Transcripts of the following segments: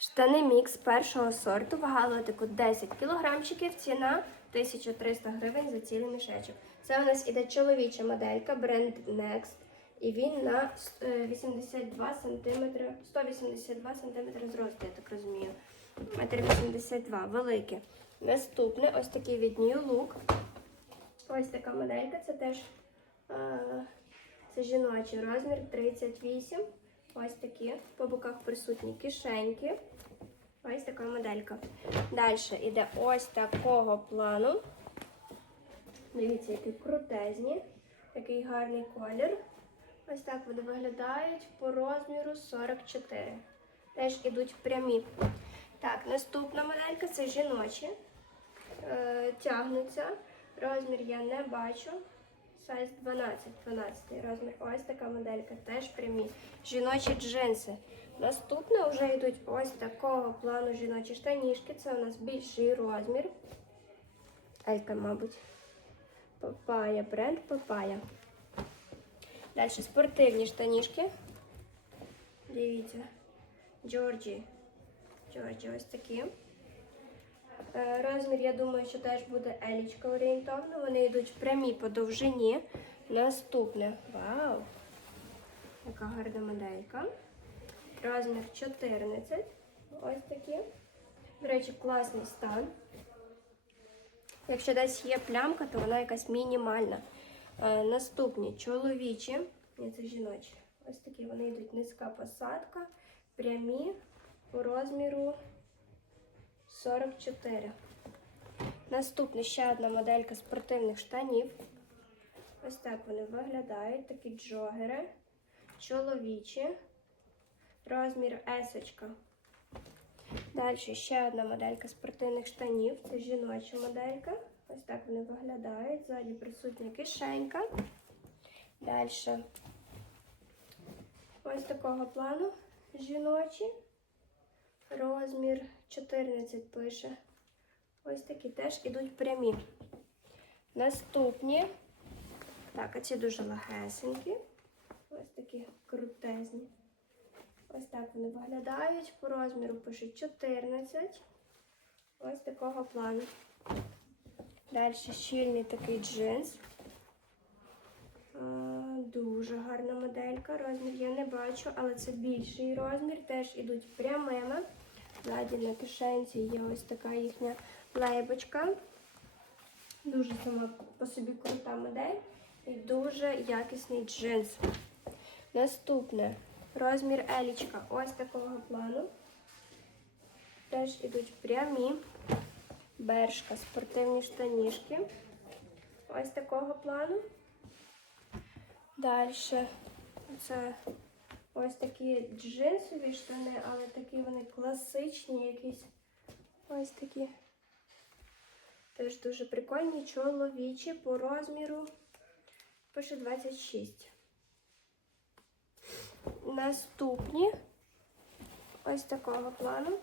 Штани мікс першого сорту, вага лотику 10 кілограмчиків, ціна 1300 гривень за цілий мішечок. Це у нас іде чоловіча моделька, бренд Next. І він на е, 82 см, 182 см зросту, я так розумію. Метр 82, велике. Наступне ось такий від New Look. Ось така моделька, це теж е, це жіночий розмір 38. Ось такі. По боках присутні кишеньки. Ось така моделька. Далі йде ось такого плану. Дивіться, які крутезні. Такий гарний колір. Ось так вони виглядають по розміру 44. Теж ідуть прямі. Так, наступна моделька це жіночі. Е, тягнуться. Розмір я не бачу. Сайз 12, 12 розмір. Ось така моделька, теж прямі. Жіночі джинси. Наступне вже йдуть ось такого плану жіночі штанішки. Це у нас більший розмір. Елька, мабуть. Папая, бренд Папая. Далі спортивні штанішки. Дивіться. Джорджі. Джорджі ось такі. Е, Розмір, я думаю, що теж буде елічка орієнтовно. Вони йдуть прямі по довжині. Наступне. Вау! Яка гарна моделька. Розмір 14. Ось такі. До речі, класний стан. Якщо десь є плямка, то вона якась мінімальна. Е, наступні чоловічі. Ні, це жіночі. Ось такі вони йдуть низька посадка, прямі по розміру 44. Наступна ще одна моделька спортивних штанів. Ось так вони виглядають. Такі джогери. Чоловічі. Розмір есочка. Далі ще одна моделька спортивних штанів. Це жіноча моделька. Ось так вони виглядають. Ззаді присутня кишенька. Далі ось такого плану жіночі. Розмір 14 пише. Ось такі теж ідуть прямі. Наступні. Так, а ці дуже легесенькі. Ось такі крутезні. Ось так вони виглядають. По розміру пишуть 14. Ось такого плану. Далі щільний такий джинс. Дуже гарна моделька. Розмір я не бачу, але це більший розмір. Теж ідуть прямими. Ззаді на кишенці є ось така їхня лейбочка. Дуже сама по собі крута модель і дуже якісний джинс. Наступне розмір елічка ось такого плану. Теж ідуть прямі. Бершка, спортивні штанішки. Ось такого плану. Далі це ось такі джинсові штани, але такі вони класичні, якісь ось такі. Теж дуже прикольні, чоловічі по розміру. Пише 26. Наступні ось такого плану.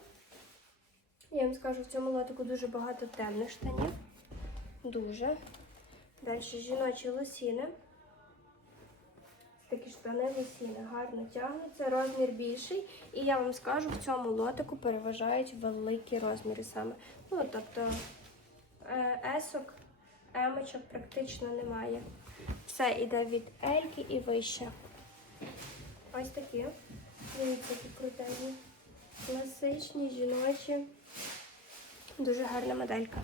Я вам скажу, в цьому лотику дуже багато темних штанів. Дуже. Далі жіночі лосіни. Такі штани лосіни гарно тягнуться, розмір більший. І я вам скажу, в цьому лотику переважають великі розміри саме. Ну, тобто е, есок, емочок практично немає. Все йде від ельки і вище. Ось такі. Дивіться, які крутені. Класичні, жіночі. Дуже гарна моделька.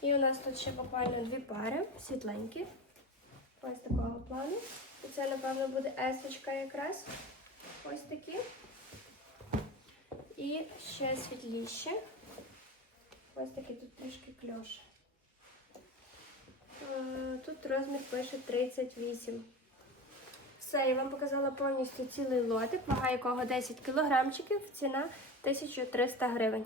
І у нас тут ще буквально дві пари, світленькі. Ось такого плану. І це, напевно, буде есочка якраз. Ось такі. І ще світліші. Ось такі тут трішки кльош. Е, Тут розмір пише 38. Все, я вам показала повністю цілий лотик, вага якого 10 кілограмчиків, ціна 1300 гривень.